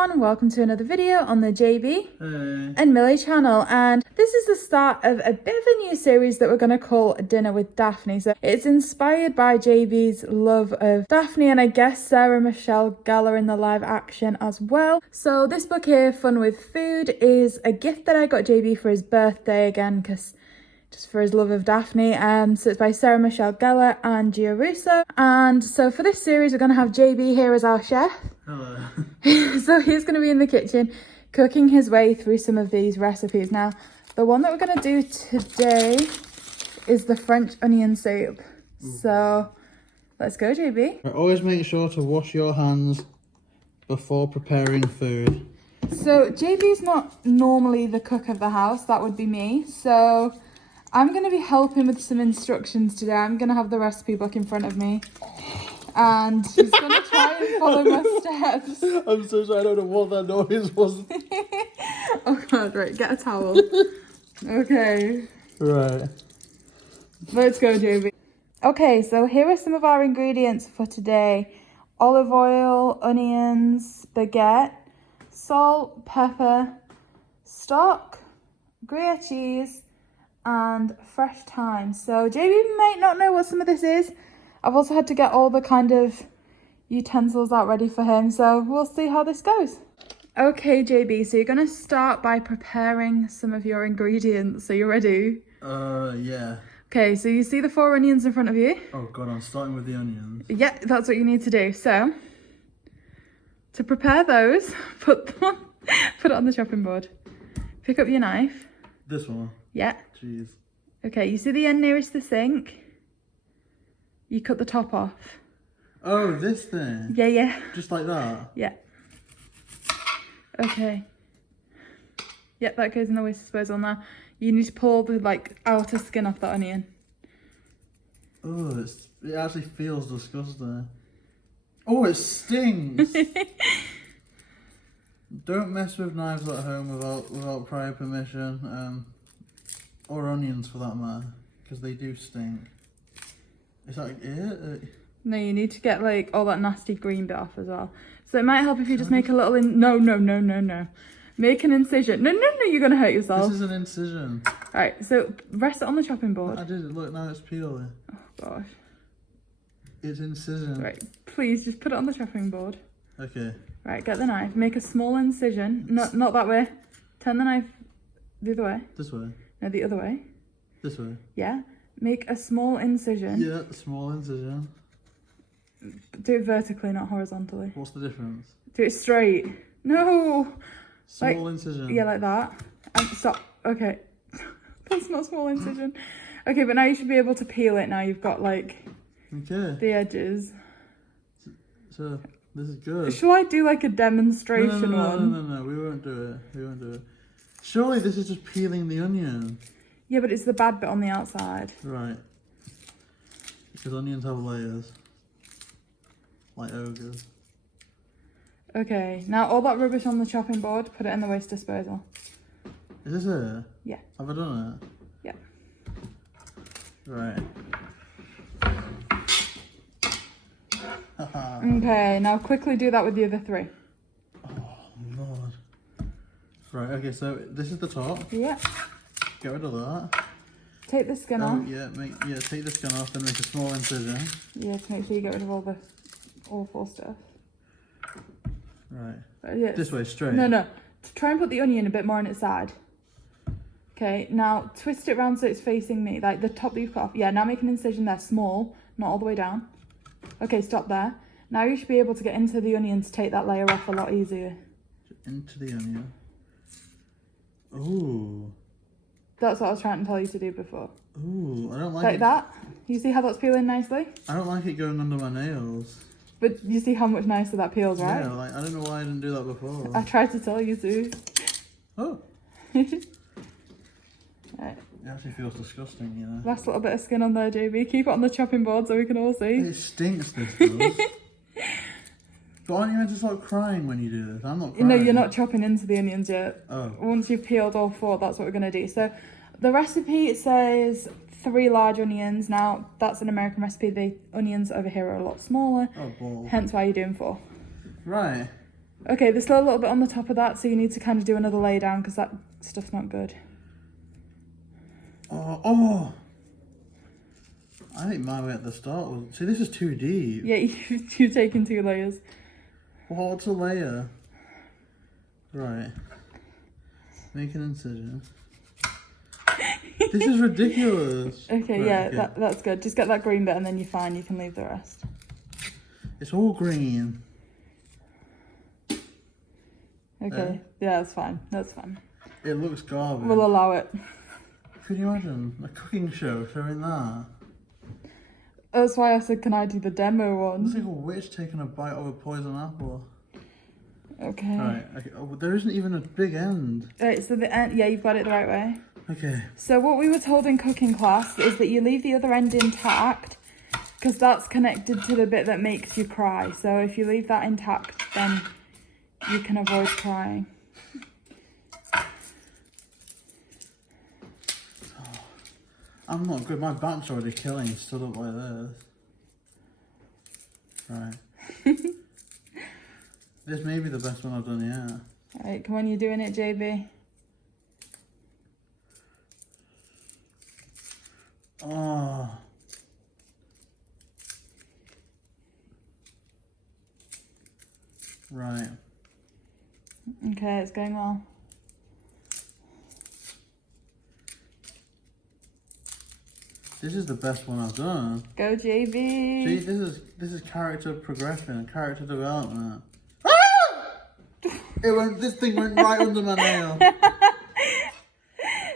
everyone, welcome to another video on the JayBee and Milly channel, and this is the start of a bit of a new series that we're going to call Dinner with Daphne. So it's inspired by JayBee's love of Daphne and I guess Sarah Michelle Gellar in the live action as well. So this book here, Fun with Food, is a gift that I got JayBee for his birthday, again because just for his love of Daphne. So it's by Sarah Michelle Gellar and Gia Russo. And so for this series, we're going to have JayBee here as our chef. Hello. So he's going to be in the kitchen cooking his way through some of these recipes. Now, the one that we're going to do today is the French onion soup. So let's go, JayBee. Always make sure to wash your hands before preparing food. So JayBee's not normally the cook of the house. That would be me. So I'm going to be helping with some instructions today. I'm going to have the recipe book in front of me. And he's going to try and follow my steps. I'm so sorry, I don't know what that noise was. Oh God, right, get a towel. Okay. Right. Let's go, JayBee. Okay, so here are some of our ingredients for today. Olive oil, onions, baguette, salt, pepper, stock, Gruyere cheese, and fresh thyme. So JayBee might not know what some of this is. I've also had to get all the kind of utensils out ready for him, so we'll see how this goes. Okay, JayBee, so you're going to start by preparing some of your ingredients. So you're ready? Yeah. Okay, so you see the 4 onions in front of you? Oh God, I'm starting with the onions. Yeah, that's what you need to do. So to prepare those, put it on the chopping board. Pick up your knife. This one? Yeah. Jeez. Okay, you see the end nearest the sink? You cut the top off. Oh, this thing? Yeah. Just like that? Yeah. Okay. Yep, that goes in the waste disposal now. You need to pull the outer skin off that onion. Oh, it actually feels disgusting. Oh, it stings! Don't mess with knives at home without prior permission, or onions for that matter, because they do stink. Is that it? No, you need to get all that nasty green bit off as well. So it might help if you just make a little No. Make an incision. No, you're going to hurt yourself. This is an incision. Alright, so rest it on the chopping board. I did it. Look, now it's peeling. Oh gosh. It's incision. Right, please just put it on the chopping board. Okay. Right, get the knife. Make a small incision. Not that way. Turn the knife the other way. This way. No, the other way. This way. Yeah. Make a small incision. Yeah, small incision. Do it vertically, not horizontally. What's the difference? Do it straight. No. Small incision. Yeah, like that. And stop. Okay. That's not small incision. Okay, but now you should be able to peel it now. You've got Okay. the edges. So this is good. Shall I do a demonstration one? No. We won't do it. Surely this is just peeling the onion. Yeah, but it's the bad bit on the outside. Right. Because onions have layers. Like ogres. Okay, now all that rubbish on the chopping board, put it in the waste disposal. Is this it? Yeah. Have I done it? Yeah. Right. Okay, now quickly do that with the other 3. Oh, Lord. Right, okay, so this is the top. Yeah. Get rid of that. Take the skin off. Yeah, take the skin off and make a small incision. Yeah, to make sure you get rid of all the awful stuff. Right. Yeah. This way, straight. No. Try and put the onion a bit more on its side. Okay, now twist it round so it's facing me, like the top that you've cut off. Yeah, now make an incision there, small, not all the way down. Okay, stop there. Now you should be able to get into the onion to take that layer off a lot easier. Into the onion. Ooh. That's what I was trying to tell you to do before. Ooh, I don't like it. Like that? You see how that's peeling nicely? I don't like it going under my nails. But you see how much nicer that peels, right? Yeah, I don't know why I didn't do that before. I tried to tell you to. Oh. Right. It actually feels disgusting, you know. Last little bit of skin on there, JayBee. Keep it on the chopping board so we can all see. It stinks, this does. But aren't you meant to start crying when you do this? I'm not crying. No, you're not chopping into the onions yet. Oh. Once you've peeled all 4, that's what we're going to do. So the recipe says 3 large onions. Now, that's an American recipe. The onions over here are a lot smaller. Oh, balls. Hence why you're doing 4. Right. Okay, there's still a little bit on the top of that, so you need to kind of do another lay down because that stuff's not good. Oh! I think my way at the start was... See, this is too deep. Yeah, you've taken 2 layers. What's a layer? Right. Make an incision. This is ridiculous. Okay, right, yeah, okay. That's good. Just get that green bit and then you're fine. You can leave the rest. It's all green. Okay, yeah, that's fine. That's fine. It looks garbage. We'll allow it. Could you imagine a cooking show showing that? That's why I said, can I do the demo It's like one? a witch taking a bite of a poison apple. Okay. Right, okay. Oh, there isn't even a big end. Right, so the end, yeah, you've got it the right way. Okay. So what we were told in cooking class is that you leave the other end intact because that's connected to the bit that makes you cry. So if you leave that intact, then you can avoid crying. I'm not good. My back's already killing. Stood up like this. Right. This may be the best one I've done yet. Right, come on, you're doing it, JayBee. Oh. Right. Okay, it's going well. This is the best one I've done. Go, JayBee. See, this is character progression, character development. This thing went right under my nail.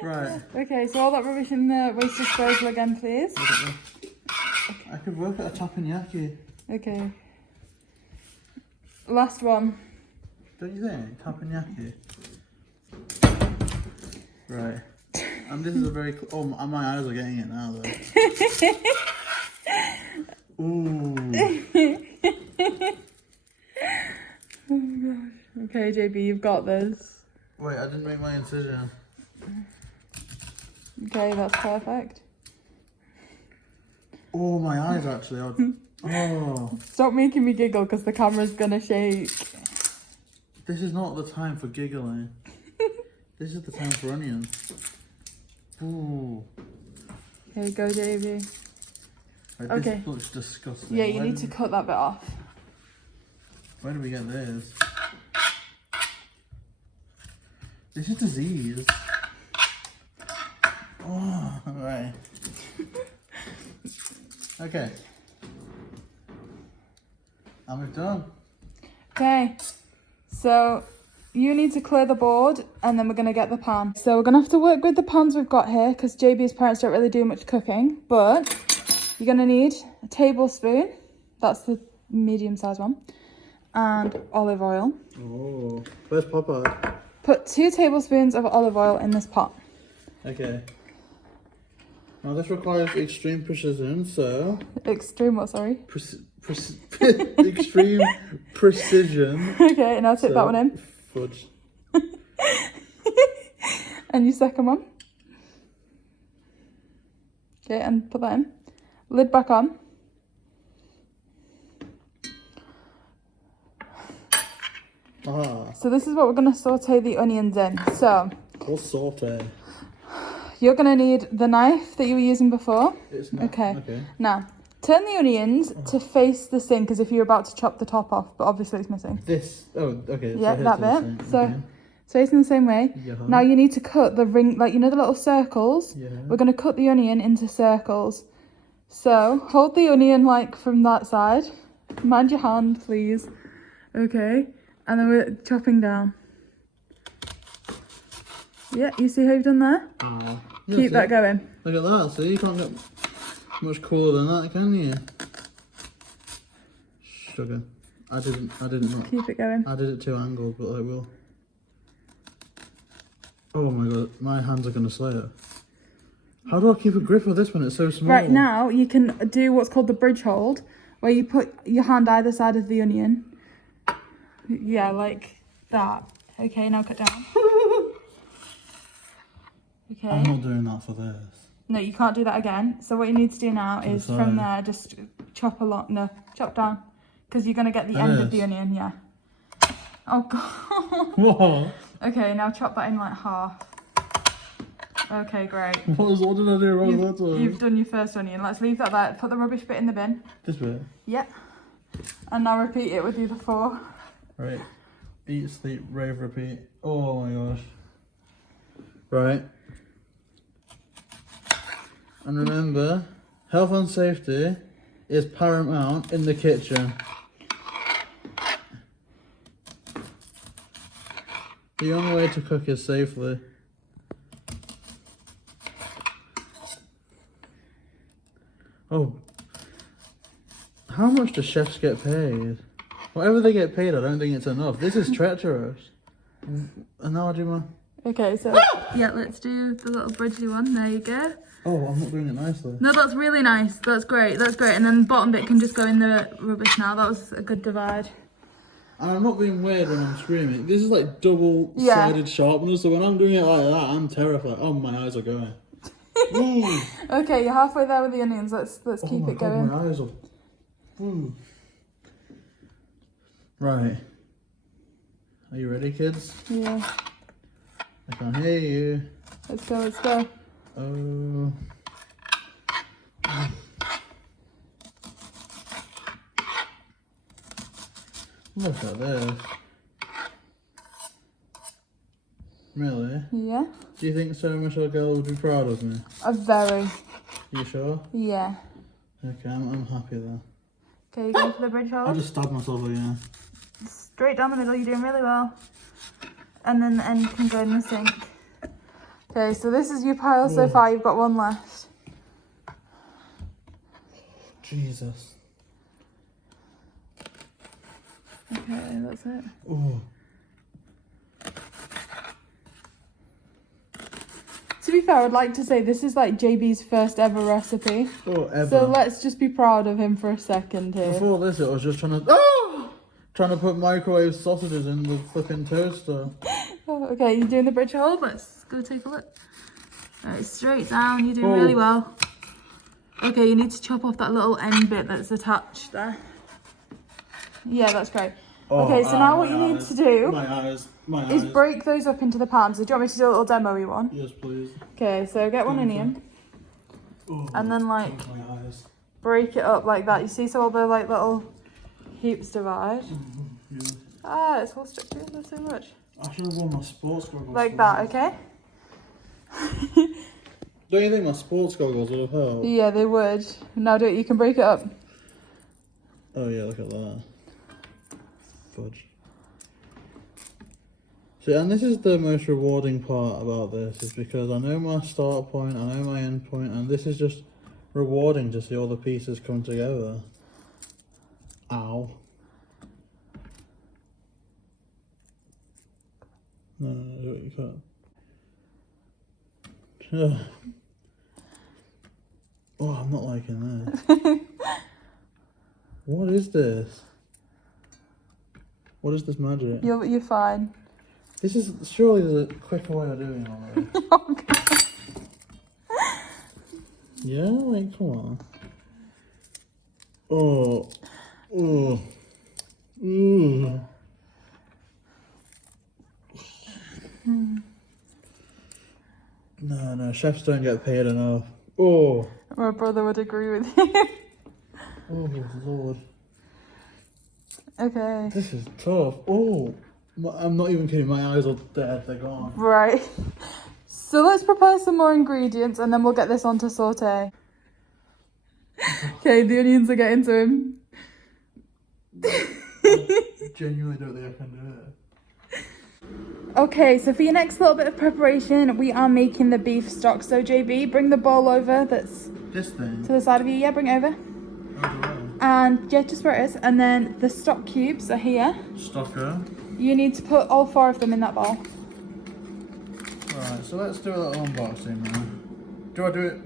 Right. Okay, so all that rubbish in the waste disposal again, please. Look at this. I could work at a tappanyaki. Okay. Last one. Don't you think? Tappanyaki. Right. And this is a very... Oh, my eyes are getting it now, though. Ooh. Oh my gosh. Okay, JayBee, you've got this. Wait, I didn't make my incision. Okay, that's perfect. Oh, my eyes actually are... Oh. Stop making me giggle because the camera's gonna shake. This is not the time for giggling. This is the time for onions. Ooh. Okay, go, JayBee. Right, Okay. This looks disgusting. Yeah, you need to cut that bit off. Where do we get this? This is disease. Oh, right. Okay. And we've done. Okay, so you need to clear the board and then we're going to get the pan. So we're going to have to work with the pans we've got here because JayBee's parents don't really do much cooking, but you're going to need a tablespoon, that's the medium size one, and olive oil. Oh, where's Popeye? Put 2 tablespoons of olive oil in this pot. Okay. Now this requires extreme precision, so... Extreme what, sorry? Extreme precision. Okay, now tip that one in. Fudge. And your second one. Okay, and put that in. Lid back on. Ah. So this is what we're going to saute the onions in. So Or saute. you're going to need the knife that you were using before. It's not. Okay. Okay. Now, turn the onions to face the sink as if you're about to chop the top off, but obviously it's missing. This. Oh, okay. Yeah, so that bit. So it's facing the same way. Yeah. Now you need to cut the ring, like, you know the little circles? Yeah. We're going to cut the onion into circles. So hold the onion like from that side. Mind your hand, please. Okay. And then we're chopping down. Yeah, you see how you've done there? Oh. Keep that going. Look at that. See, you can't get much cooler than that, can you? Sugar. I didn't. Keep it going. I did it too angled, but I will. Oh my god, my hands are gonna slay it. How do I keep a grip of this when it's so small? Right, now you can do what's called the bridge hold, where you put your hand either side of the onion. Yeah, like that. Okay, now cut down. Okay. I'm not doing that for this. No, you can't do that again. So what you need to do now is from there, just chop along. No, chop down. Because you're going to get the end of the onion, yeah. Oh god. What? Okay, now chop that in like half. Okay, great. What did I do wrong that time? You've done your first onion. Let's leave that there. Put the rubbish bit in the bin. This bit? Yep. And now repeat it with the other 4. Right. Eat, sleep, rave, repeat. Oh my gosh. Right. And remember, health and safety is paramount in the kitchen. The only way to cook is safely. Oh. How much do chefs get paid? Whatever they get paid, I don't think it's enough. This is treacherous. And now I do my... Okay, so yeah, let's do the little bridgey one. There you go. Oh, I'm not doing it nicely. No, that's really nice. That's great. That's great. And then the bottom bit can just go in the rubbish now. That was a good divide. And I'm not being weird when I'm screaming. This is like double-sided sharpness, so when I'm doing it like that, I'm terrified. Oh, my eyes are going. Okay, you're halfway there with the onions. Let's keep it going. My eyes are... Ooh. Right. Are you ready, kids? Yeah. I can't hear you. Let's go, let's go. Oh. Look at this. Really? Yeah. Do you think Sarah Michelle Gellar would be proud of me? Very. You sure? Yeah. Okay, I'm happy there. Okay, you go for the bridge I hold. just stabbed myself again. Straight down the middle, you're doing really well. And then the end can go in the sink. Okay, so this is your pile so far. You've got 1 left. Jesus. Okay, that's it. Oh. To be fair, I'd like to say this is like JB's first ever recipe. Oh, ever. So let's just be proud of him for a second here. Before this, it was just trying to put microwave sausages in the flipping toaster. Oh, okay, you're doing the bridge hold. Let's go take a look. Right, straight down. You're doing really well. Okay, you need to chop off that little end bit that's attached there. Yeah, that's great. Okay, so now what you need to do is break those up into the pans. So do you want me to do a little demo-y one? Yes, please. Okay, so get 1 onion. And then like break it up like that. You see, so all the like little heaps divide. Yeah. Ah, it's all stuck together so much. I should have worn my sports goggles. Like that, okay? Don't you think my sports goggles would have helped? Yeah, they would. Now do it. You can break it up. Oh yeah, look at that. Fudge. See, and this is the most rewarding part about this, is because I know my start point, I know my end point, and this is just rewarding to see all the pieces come together. Ow. No, you can't. Ugh. Oh, I'm not liking this. What is this? What is this magic? You're fine. This is surely the quicker way of doing all this. Okay. Yeah, like come on. Oh, oh, ooh. No, chefs don't get paid enough. Oh. My brother would agree with you. Oh Lord. Okay. This is tough. Oh, I'm not even kidding. My eyes are dead. They're gone. Right. So let's prepare some more ingredients and then we'll get this on to saute. Okay, the onions are getting to him. I genuinely don't think I can do it. Okay, so for your next little bit of preparation, we are making the beef stock. So JB, bring the bowl over that's This thing? to the side of you. Yeah, bring it over. And yeah, just where it is. And then the stock cubes are here. Stocker. You need to put all 4 of them in that bowl. Right, so let's do a little unboxing now. Do I do it?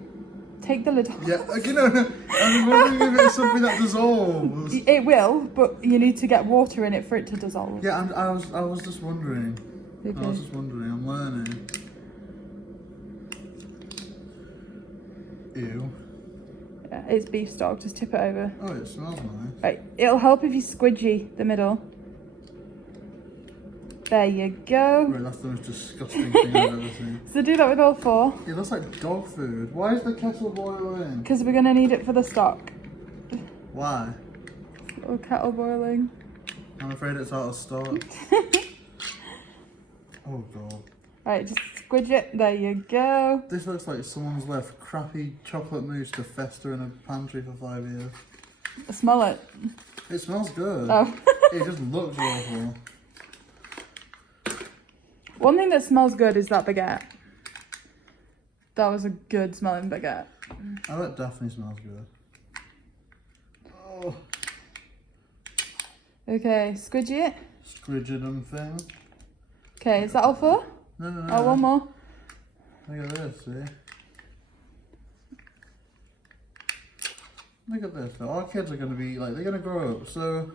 Take the lid off. Yeah, you know, I'm wondering if it's something that dissolves. It will, but you need to get water in it for it to dissolve. Yeah, I was just wondering. Okay. I was just wondering, I'm learning. Ew. Yeah, it's beef stock, just tip it over. Oh, it smells nice. Right, it'll help if you squidgy the middle. There you go. Right, that's the most disgusting thing I've ever seen. So do that with all 4. It looks like dog food. Why is the kettle boiling? Because we're going to need it for the stock. Why? Little kettle boiling. I'm afraid it's out of stock. Oh god. Right, just squidge it. There you go. This looks like someone's left crappy chocolate mousse to fester in a pantry for 5 years. Smell it. It smells good. Oh. It just looks awful. One thing that smells good is that baguette. That was a good smelling baguette. I bet Daphne smells good. Oh. Okay, squidgy it. Squidgedum thing. Okay, is that all 4? No. Oh, one more. Look at this, see? Look at this. Though. Our kids are going to be like, they're going to grow up so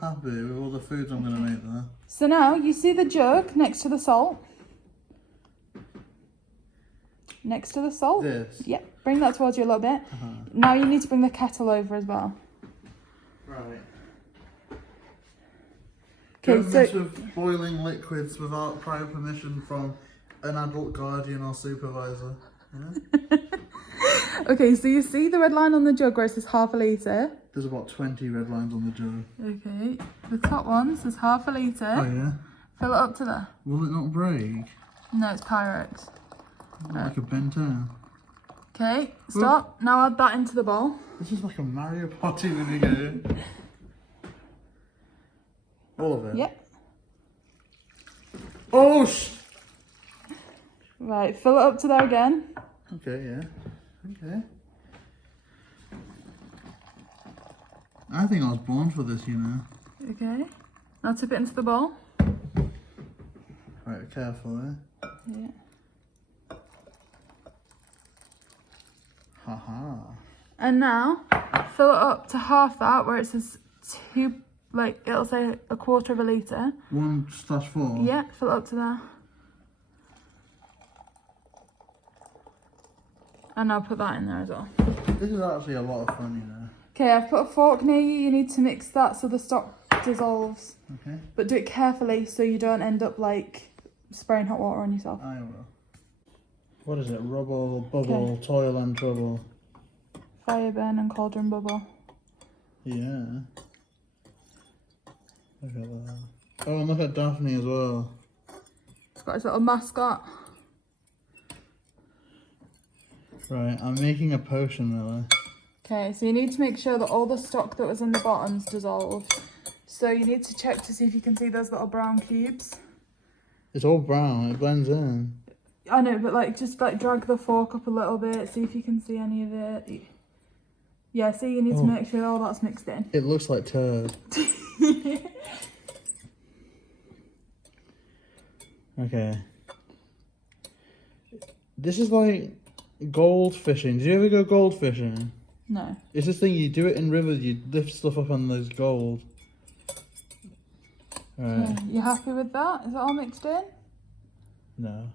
happy with all the foods I'm going to make there. So now, you see the jug next to the salt? Next to the salt? This? Yep, bring that towards you a little bit. Now you need to bring the kettle over as well. Right. Okay, Don't mess with boiling liquids without prior permission from an adult guardian or supervisor. Yeah? Okay, so you see the red line on the jug where it says half a litre? There's about 20 red lines on the jug. Okay, the top one says half a litre. Oh yeah? Fill it up to there. Will it not break? No, it's Pyrex. Like a Ben 10. Okay, stop. Now add that into the bowl. This is like a Mario Party mini game. All of it? Yep. Oh, Right, fill it up to there again. Okay, yeah. Okay. I think I was born for this, you know. Okay. Now tip it into the bowl. Right, careful, eh? Yeah. Haha. And now fill it up to half that where it says 2, like it'll say a quarter of a litre. 1/4? Yeah, fill it up to there. And I'll put that in there as well. This is actually a lot of fun, you know. Okay, I've put a fork near you. You need to mix that so the stock dissolves. Okay. But do it carefully so you don't end up like spraying hot water on yourself. I will. What is it? Rubble, bubble, toil and trouble. Fire burn and cauldron bubble. Yeah. Look at that. Oh, and look at Daphne as well. It's got his little mascot. Right, I'm making a potion, Milly. Okay, so you need to make sure that all the stock that was in the bottom's dissolved. So you need to check to see if you can see those little brown cubes. It's all brown, it blends in. I know, but like just like drag the fork up a little bit, see if you can see any of it. Yeah, see, you need to make sure all that's mixed in. It looks like turd. Okay. This is like gold fishing. Do you ever go gold fishing? No. It's this thing, you do it in rivers, you lift stuff up and there's gold. Right. Okay, you happy with that? Is it all mixed in? No.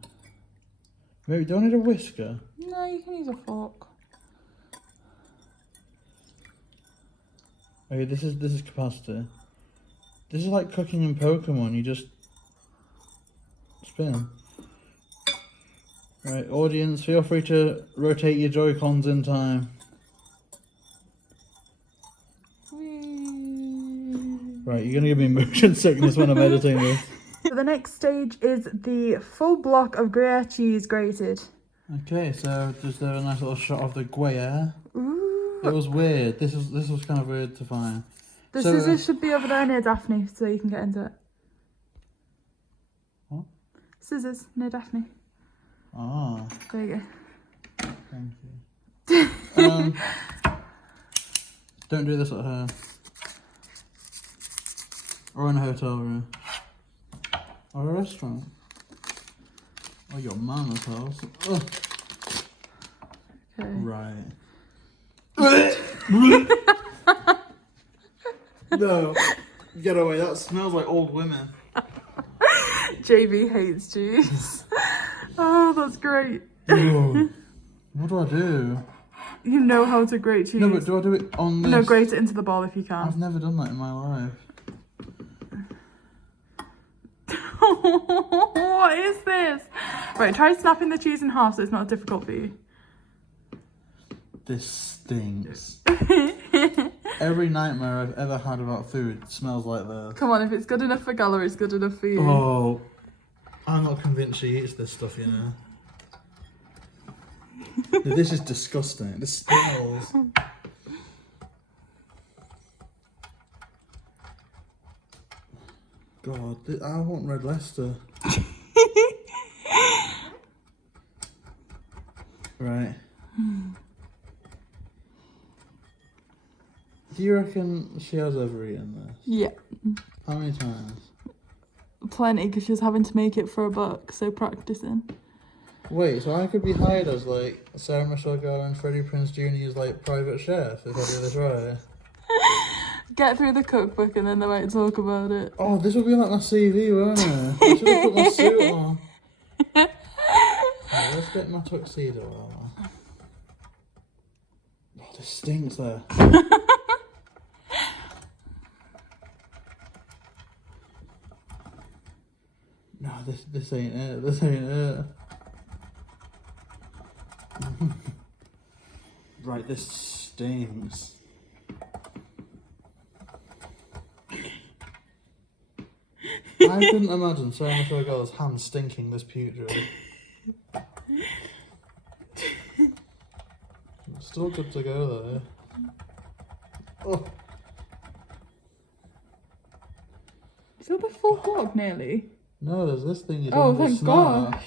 Maybe, do I need a whisker? No, you can use a fork. Okay, this is capacity. This is like cooking in Pokemon, you just spin. Right, audience, feel free to rotate your Joy-Cons in time. Right, you're gonna give me motion sickness when I'm editing this. So the next stage is the full block of Gruyere cheese grated. Okay, so just have a nice little shot of the Gruyere. Ooh. It was weird. This was kind of weird to find. The So, scissors should be over there near Daphne so you can get into it. What? Scissors near Daphne. Ah, There you go. thank you. Don't do this at home. Or in a hotel room. Or a restaurant. Or your mama's house. Ugh. Okay. Right. No. Get away, that smells like old women. JayBee hates cheese. Oh, that's great. Ew. What do I do? You know how to grate cheese. No, but do I do it on this? No, grate it into the bowl if you can. I've never done that in my life. What is this? Right, try snapping the cheese in half so it's not difficult for you. This stinks. Every nightmare I've ever had about food smells like this. Come on, if it's good enough for Gellar, it's good enough for you. Oh, I'm not convinced she eats this stuff, you know. This is disgusting. This smells. God, I want Red Leicester. Right. Do you reckon she has ever eaten this? Yeah. How many times? Plenty, because she was having to make it for a book, so practicing. Wait, so I could be hired as like Sarah Michelle Gellar and Freddie Prinze Jr.'s like private chef if I do this right? Get through the cookbook and then they might talk about it. Oh, this will be like my CV, won't it? I should have put my suit on. Right, let's get my tuxedo on. Oh, this stinks there. No, this ain't it. This ain't it. Right, this stinks. I couldn't imagine Sarah Michelle Gellar's hands stinking this putrid. It's still good to go though. Oh. Is that the full clock nearly? No, there's this thing you Oh, don't thank snap. gosh.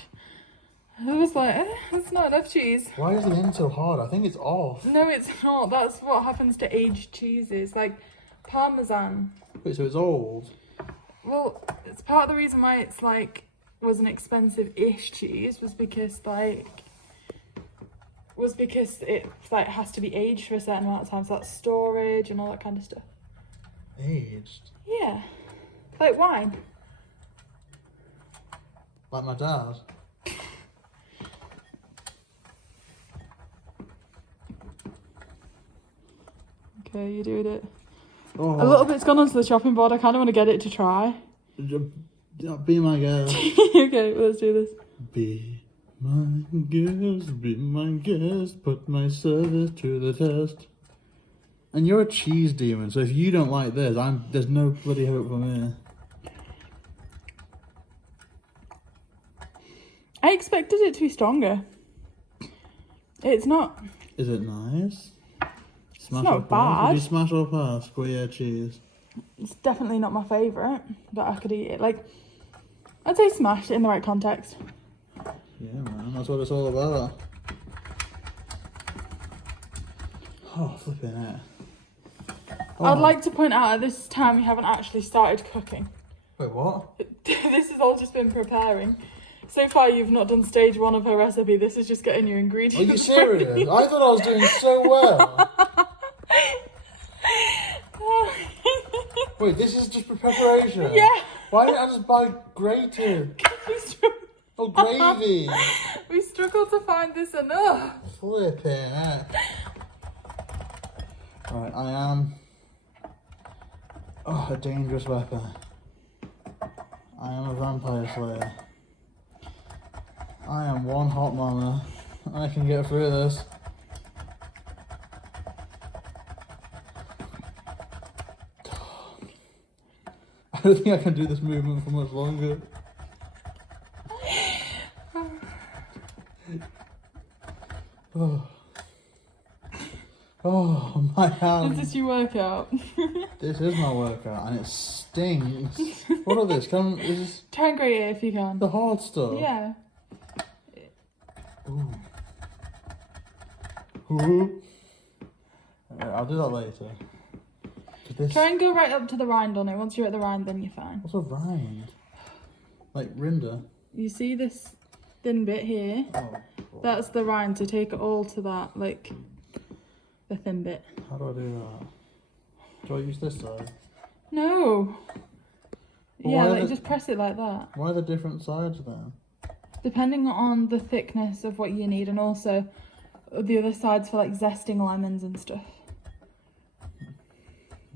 I was like, that's not enough cheese. Why is the end so hard? I think it's off. No, it's not. That's what happens to aged cheeses, like Parmesan. Wait, so it's old? Well, it's part of the reason why it's like was an expensive-ish cheese was because it like has to be aged for a certain amount of time, so that's storage and all that kind of stuff. Aged? Yeah, like wine. Like my dad? Okay, you're doing it. Oh. A little bit's gone onto the chopping board. I kind of want to get it to try. Be my guest. Okay, let's do this. Be my guest, put my service to the test. And you're a cheese demon, so if you don't like this, there's no bloody hope for me. I expected it to be stronger. It's not. Is it nice? Smash not or pass? bad. Would you smash or pass? Gruyere cheese. It's definitely not my favourite, but I could eat it. Like, I'd say smashed in the right context. Yeah, man, that's what it's all about. Oh, flipping it. Oh. I'd like to point out at this time we haven't actually started cooking. Wait, what? This has all just been preparing. So far you've not done stage 1 of her recipe. This is just getting your ingredients. Are you serious? I thought I was doing so well. Wait, this is just for preparation? Yeah. Why didn't I just buy grated? Oh, gravy. We struggled to find this enough. Flipping it. Right, I am a dangerous weapon. I am a vampire slayer. I am one hot mama. I can get through this. I don't think I can do this movement for much longer. Oh, my hand. Is this your workout? This is my workout and it stinks. What are this? Is this Try and grate it if you can. the hard stuff? Yeah. Ooh. Ooh. I'll do that later. Try and go right up to the rind on it. Once you're at the rind, then you're fine. What's a rind? Like Rinder? You see this thin bit here? Oh, God. That's the rind, so take it all to that, like, the thin bit. How do I do that? Do I use this side? No. Well, Yeah, like, just press it like that. Why are the different sides then? Depending on the thickness of what you need, and also the other sides for, like, zesting lemons and stuff.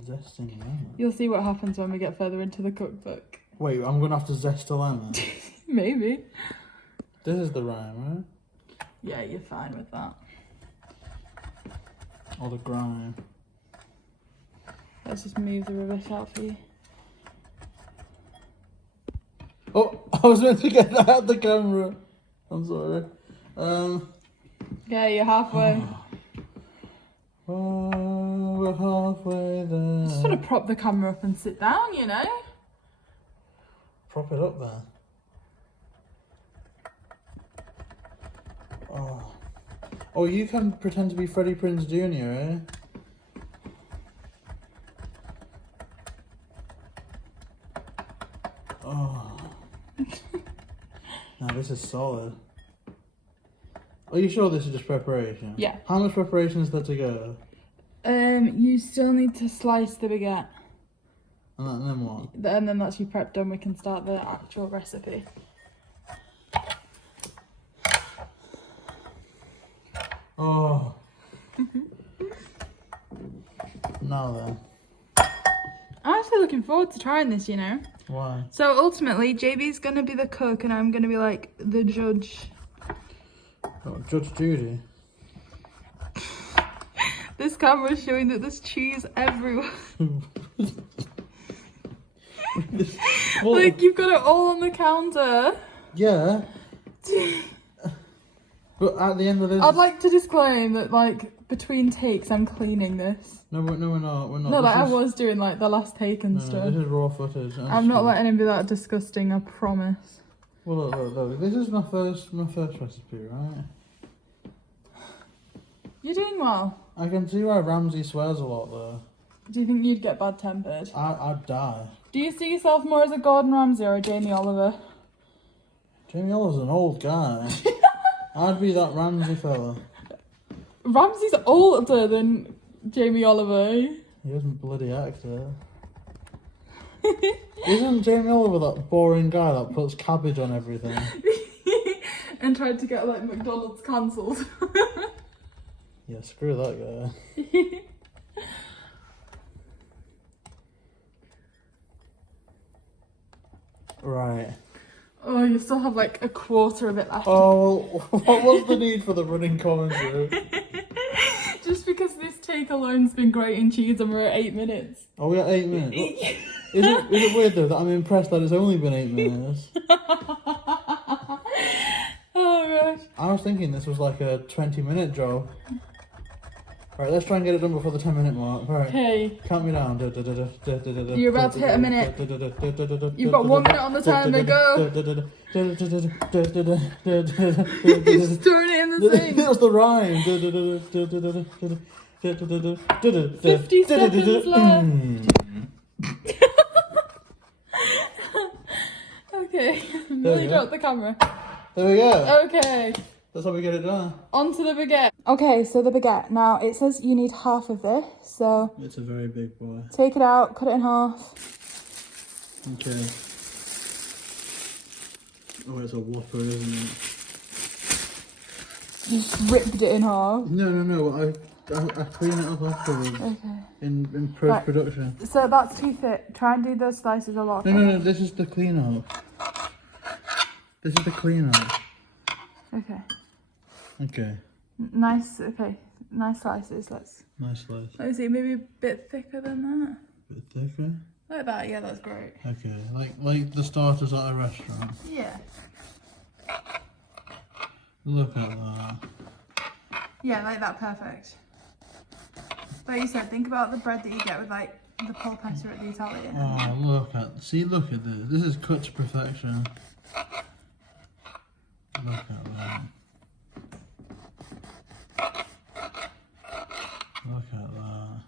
Zesting lemon? You'll see what happens when we get further into the cookbook. Wait, I'm gonna have to zest a lemon. Maybe. This is the rhyme, right? Yeah, you're fine with that. Or the grime. Let's just move the rubbish out for you. Oh, I was meant to get that at the camera. I'm sorry. Yeah, you're halfway. Oh, we're halfway there. I just want to prop the camera up and sit down, you know? Prop it up there. Oh. Oh, you can pretend to be Freddie Prinze Jr., eh? Oh. Now this is solid. Are you sure this is just preparation? Yeah. How much preparation is there to go? You still need to slice the baguette. And then what? And then that's your prep done, we can start the actual recipe. Oh. Now then. I'm actually looking forward to trying this, you know? Why? So ultimately, JB's gonna be the cook and I'm gonna be like the judge. Oh, Judge Judy. This camera's showing that there's cheese everywhere. Like, you've got it all on the counter. Yeah. But at the end of this... I'd like to disclaim that, like, between takes, I'm cleaning this. No, we're not. We're not. No, like, I was doing, like, the last take and stuff. This is raw footage. I'm not letting him be that disgusting, I promise. Well, look. This is my first recipe, right? You're doing well. I can see why Ramsay swears a lot, though. Do you think you'd get bad-tempered? I'd die. Do you see yourself more as a Gordon Ramsay or a Jamie Oliver? Jamie Oliver's an old guy. I'd be that Ramsay fella. Ramsay's older than Jamie Oliver. He isn't bloody actor. Isn't Jamie Oliver that boring guy that puts cabbage on everything? And tried to get, like, McDonald's cancelled. Yeah, screw that guy. Right. Oh, you still have like a quarter of it left. Oh, what was the need for the running commentary? Just because this take alone's been grating cheese and we're at 8 minutes. Oh, we at 8 minutes? Is it weird though that I'm impressed that it's only been 8 minutes? Oh gosh. I was thinking this was like a 20-minute job. Right, let's try and get it done before the 10-minute mark. Right. Okay. Count me down. You're about to hit a minute. You've got 1 minute on the timer, go. He's throwing it in the thing. That was the rhyme. 50 seconds left. Okay. Milly dropped the camera. There we go. Okay. That's how we get it done. Onto the baguette. Okay, so the baguette. Now, it says you need half of this, so... It's a very big boy. Take it out, cut it in half. Okay. Oh, it's a whopper, isn't it? You just ripped it in half. No. I clean it up afterwards. Okay. In post-production. Right. So that's too thick. Try and do those slices a lot. No, this is the clean up. This is the clean up. Okay. Okay. Nice, okay. Nice slices. Nice slice. Let me see, maybe a bit thicker than that. A bit thicker. Like that, yeah, that's great. Okay, like the starters at a restaurant. Yeah. Look at that. Yeah, like that, perfect. Like you said, think about the bread that you get with like the polpetta at the Italian. Oh, look at this. This is cut to perfection. Look at that. Look at that.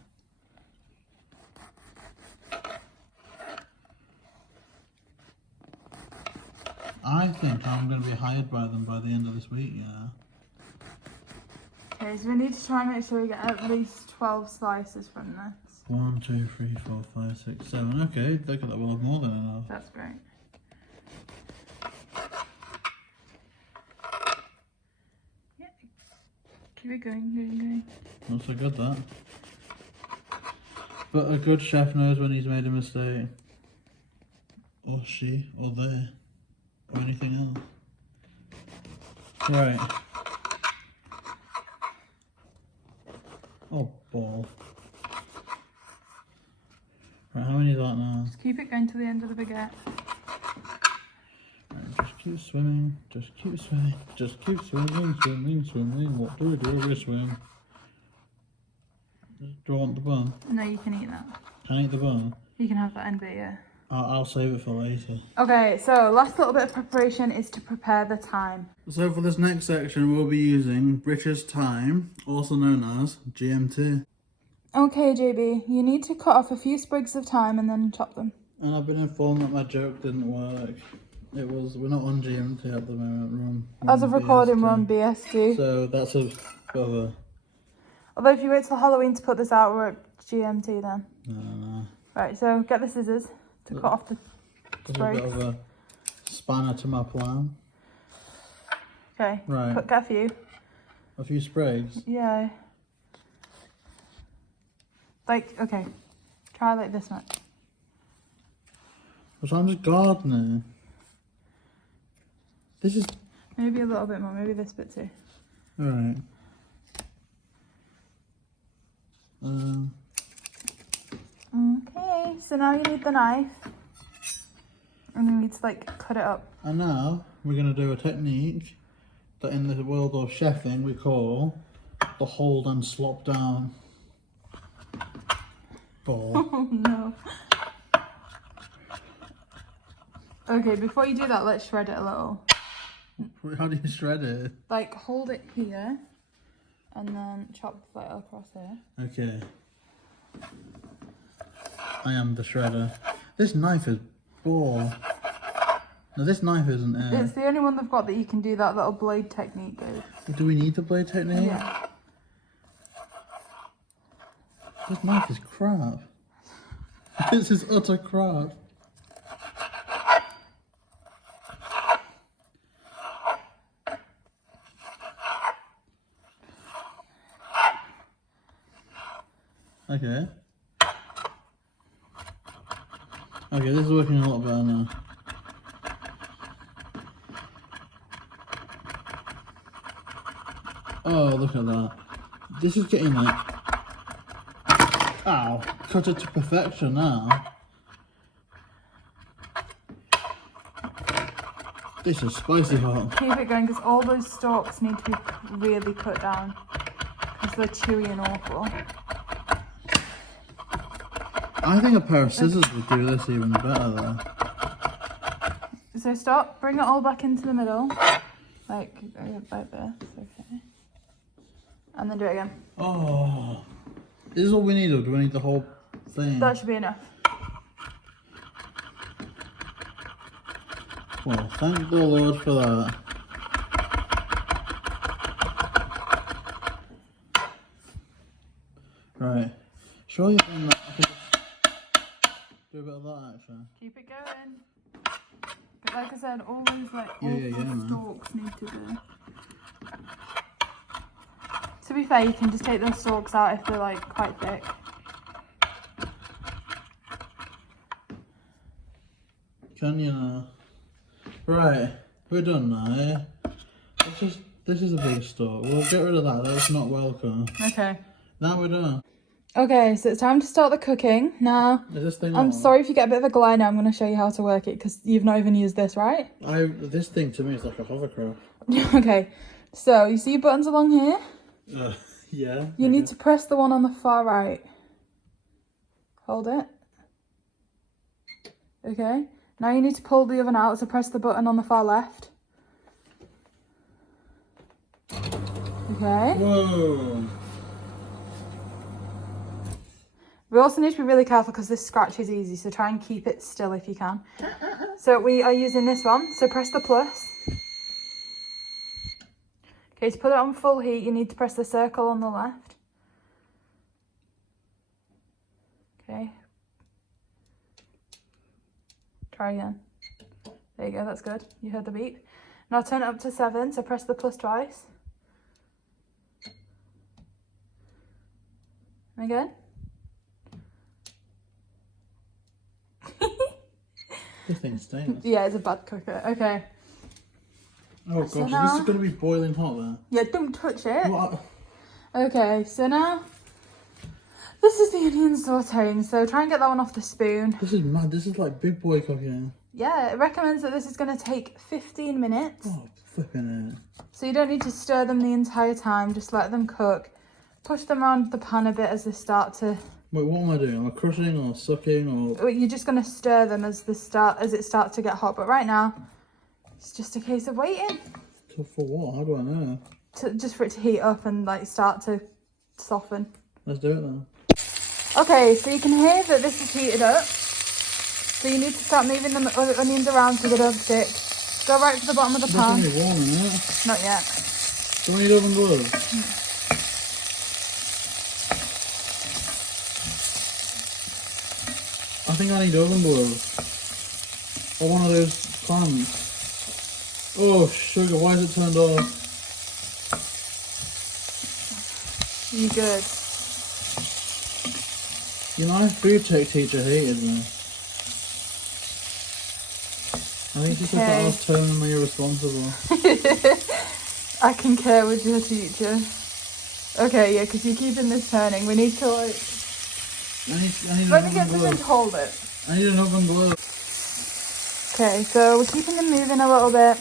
I think I'm going to be hired by them by the end of this week, yeah. Okay, so we need to try and make sure we get at least 12 slices from this. 1, 2, 3, 4, 5, 6, 7. Okay, look at that. We'll have more than enough. That's great. Yeah. Keep it going. Not so good, that. But a good chef knows when he's made a mistake. or she, or they, or anything else. Right. Oh, ball. Right, how many is that now? Just keep it going to the end of the baguette. Right, just keep swimming, just keep swimming, just keep swimming, swimming, swimming. What do we do if we swim? Do you want the bun? No, you can eat that. Can I eat the bun? You can have that end bit, yeah. I'll save it for later. Okay, so last little bit of preparation is to prepare the thyme. So for this next section, we'll be using British thyme, also known as GMT. Okay, JayBee, you need to cut off a few sprigs of thyme and then chop them. And I've been informed that my joke didn't work. We're not on GMT at the moment, As of recording, BST. we're on BST. So that's a bit of a... Although if you wait till Halloween to put this out, we're at GMT then. No. Right, so get the scissors to cut off the There's sprigs. a bit of a spanner to my plan. Okay, Right. get a few. A few sprigs. Yeah. Like, okay, try like this much. But I'm just gardening. This is... Maybe a little bit more, maybe this bit too. Alright. Okay, so now you need the knife. And you need to like cut it up. And now we're going to do a technique that in the world of chefing we call the hold and slop down. Ball. Oh no. Okay, before you do that, let's shred it a little. How do you shred it? Like, hold it here, and then chop like across here. Okay. I am the shredder. This knife is ball. No, this knife isn't it. It's the only one they've got that you can do that little blade technique with. Do we need the blade technique? Yeah. This knife is crap. This is utter crap. Okay. Okay, this is working a lot better now. Oh, look at that. This is getting like... Ow. Cut it to perfection now. This is spicy hot. Keep it going because all those stalks need to be really cut down because they're chewy and awful. I think a pair of scissors would do this even better though. So stop, bring it all back into the middle, like this, okay. And then do it again. Oh. This is all we need, or do we need the whole thing? That should be enough. Well, thank the Lord for that. Right. Sure you think that I can just do a bit of that actually? Keep it going. But like I said, all those like awful man. stalks need to go. To be fair, you can just take those stalks out if they're like quite thick. Can you now? Right, we're done now, eh? This is a big stalk. We'll get rid of that, that's not welcome. Okay. Now we're done. Okay, so it's time to start the cooking. Now, Is this thing I'm on? sorry if you get a bit of a glare now. I'm going to show you how to work it because you've not even used this, right? This thing to me is like a hovercraft. Okay, so you see your buttons along here? Yeah. You need to press the one on the far right. Hold it. Okay. Now you need to pull the oven out, so press the button on the far left. Okay. Whoa. We also need to be really careful because this scratch is easy, so try and keep it still if you can. So we are using this one, so press the plus. Okay, to put it on full heat, you need to press the circle on the left. Okay. Try again. There you go, that's good. You heard the beep. Now turn it up to 7, so press the plus twice. And again. This thing stinks. Yeah, it's a bad cooker. Okay. Oh So gosh, now- this is going to be boiling hot there. Yeah, don't touch it. What? Okay, so now this is the onion sauteing. So try and get that one off the spoon. This is mad. This is like big boy cooking. Yeah, it recommends that this is going to take 15 minutes. Oh, flipping it. So you don't need to stir them the entire time. Just let them cook. Push them around the pan a bit as they start to... Wait, what am I doing? Am I crushing or sucking or... You're just going to stir them as it starts to get hot. But right now, it's just a case of waiting. For what? How do I know? Just for it to heat up and like start to soften. Let's do it then. Okay, so you can hear that this is heated up. So you need to start moving the onions around so they don't stick. Go right to the bottom of the pan. Definitely warm, isn't it? Not yet. Do I need oven gloves? I think I need oven gloves. Or one of those clamps. Oh, sugar, why is it turned off? You good? You know, my food tech teacher hated me. I think she said that I was terminally irresponsible. I concur with your teacher. Okay, yeah, because you're keeping this turning. We need to like... I need Let an me get oven something to glove. hold it. I need an oven glove. Okay, so we're keeping them moving a little bit.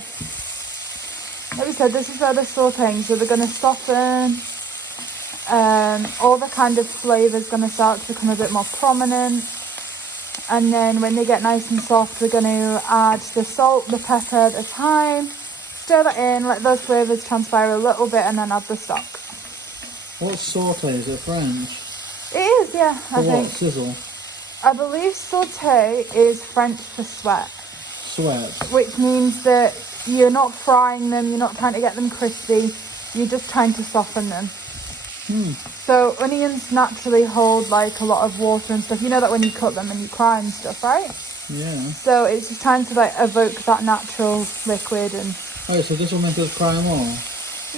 Like we said, this is where they're sauteing, so they're going to soften. All the kind of flavour's going to start to become a bit more prominent. And then when they get nice and soft, we're going to add the salt, the pepper, the thyme. Stir that in, let those flavours transpire a little bit, and then add the stock. What's saute? Is it French? It is, yeah, For I what? think. Sizzle? I believe sauté is French for sweat, Sweat? which means that you're not frying them, you're not trying to get them crispy, you're just trying to soften them. So onions naturally hold like a lot of water and stuff. You know that when you cut them and you cry and stuff, right? Yeah. So it's just trying to like evoke that natural liquid and... Oh, so this will make us cry more?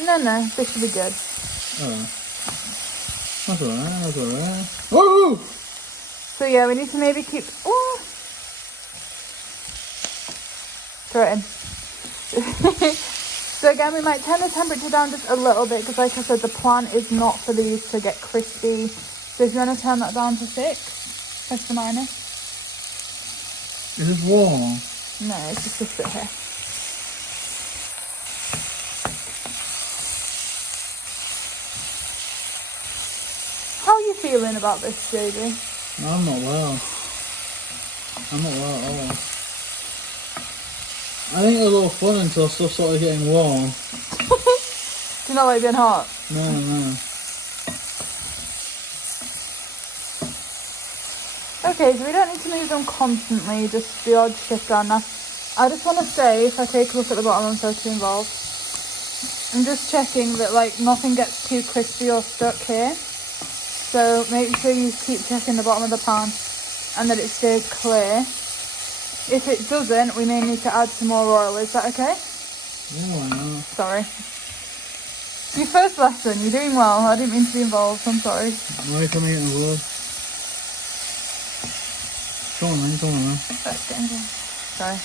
No, this should be good. Oh. That's alright, that's alright. Oh! So yeah, we need to maybe keep... Oh! Throw it in. So again, we might turn the temperature down just a little bit because like I said, the plan is not for these to get crispy. So if you want to turn that down to 6, press the minus. Is this warm? No, it's just this bit here. How are you feeling about this, JayBee? No, I'm not well. I'm not well at all. I think it was all fun until stuff started getting warm. Do you not like being hot? No. Okay, so we don't need to move them constantly, just the odd shift around. Now, I just want to say, if I take a look at the bottom, I'm so too involved. I'm just checking that like nothing gets too crispy or stuck here. So make sure you keep checking the bottom of the pan and that it stays clear. If it doesn't, we may need to add some more oil. Is that okay? Yeah, why not? Sorry. Your first lesson, you're doing well. I didn't mean to be involved, I'm sorry. Why come here and wood? Come on then. Let's get in there. Sorry.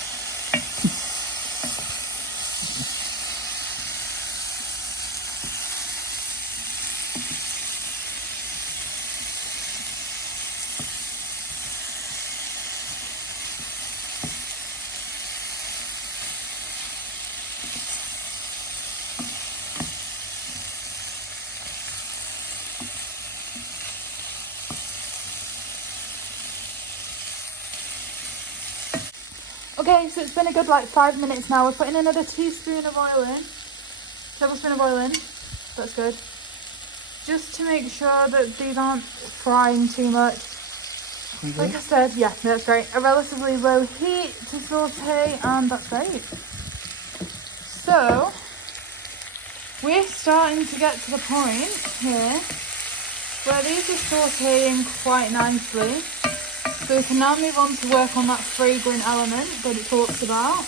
Okay, so it's been a good like 5 minutes now. We're putting another teaspoon of oil in. Tablespoon of oil in. That's good. Just to make sure that these aren't frying too much. Okay. Like I said, yeah, that's great. A relatively low heat to saute, and that's great. So, we're starting to get to the point here where these are sauteing quite nicely. So we can now move on to work on that fragrant element that it talks about.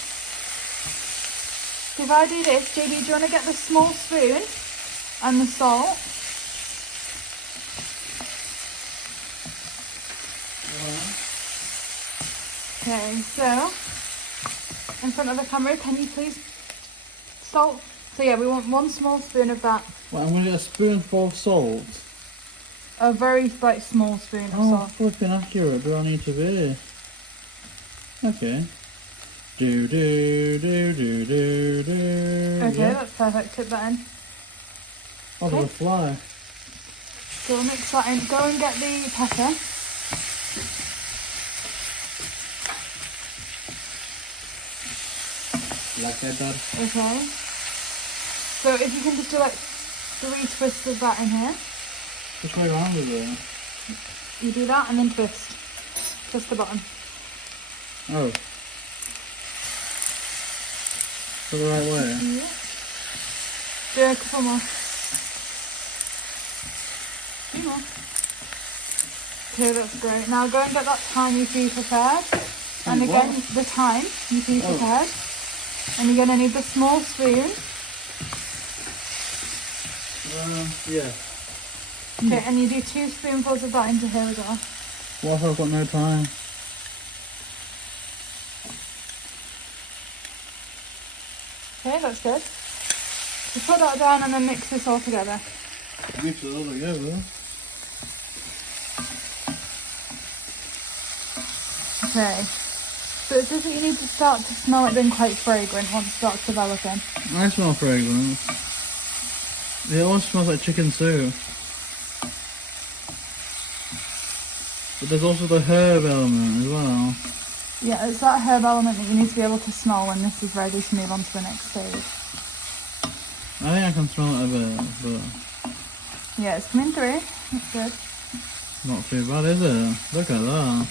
So if I do this, JayBee, do you want to get the small spoon and the salt? Okay, so in front of the camera, can you please salt? So yeah, we want 1 small spoon of that. Well, I'm going to get a spoonful of salt. A very like small spoon of Oh, salt. flipping accurate do I need to be? Okay. Do. Okay, Yeah. that's perfect. Tip that in. Oh, there's a fly. So we'll mix that in. Go and get the pepper. Like I did. Okay. So if you can just do like 3 twists of that in here. Which way around is it? You do that and then twist. Twist the bottom. Oh. The right way? Yeah. Do a couple more. 2 more. Okay, that's great. Now go and get that thyme you pre-prepared. And again, the thyme you pre-prepared. And you're going to need the small spoon. Yeah. Okay, and you do 2 spoonfuls of that into here as well. What if I've got no time? Okay, that's good. So put that down and then mix this all together. Mix it all together. Okay. So it says that you need to start to smell it being quite fragrant once it starts developing. I smell fragrance. It almost smells like chicken soup. But there's also the herb element as well. Yeah, it's that herb element that you need to be able to smell when this is ready to move on to the next stage. I think I can smell it a bit, but Yeah, it's coming through. That's good. not too bad, is it? Look at that.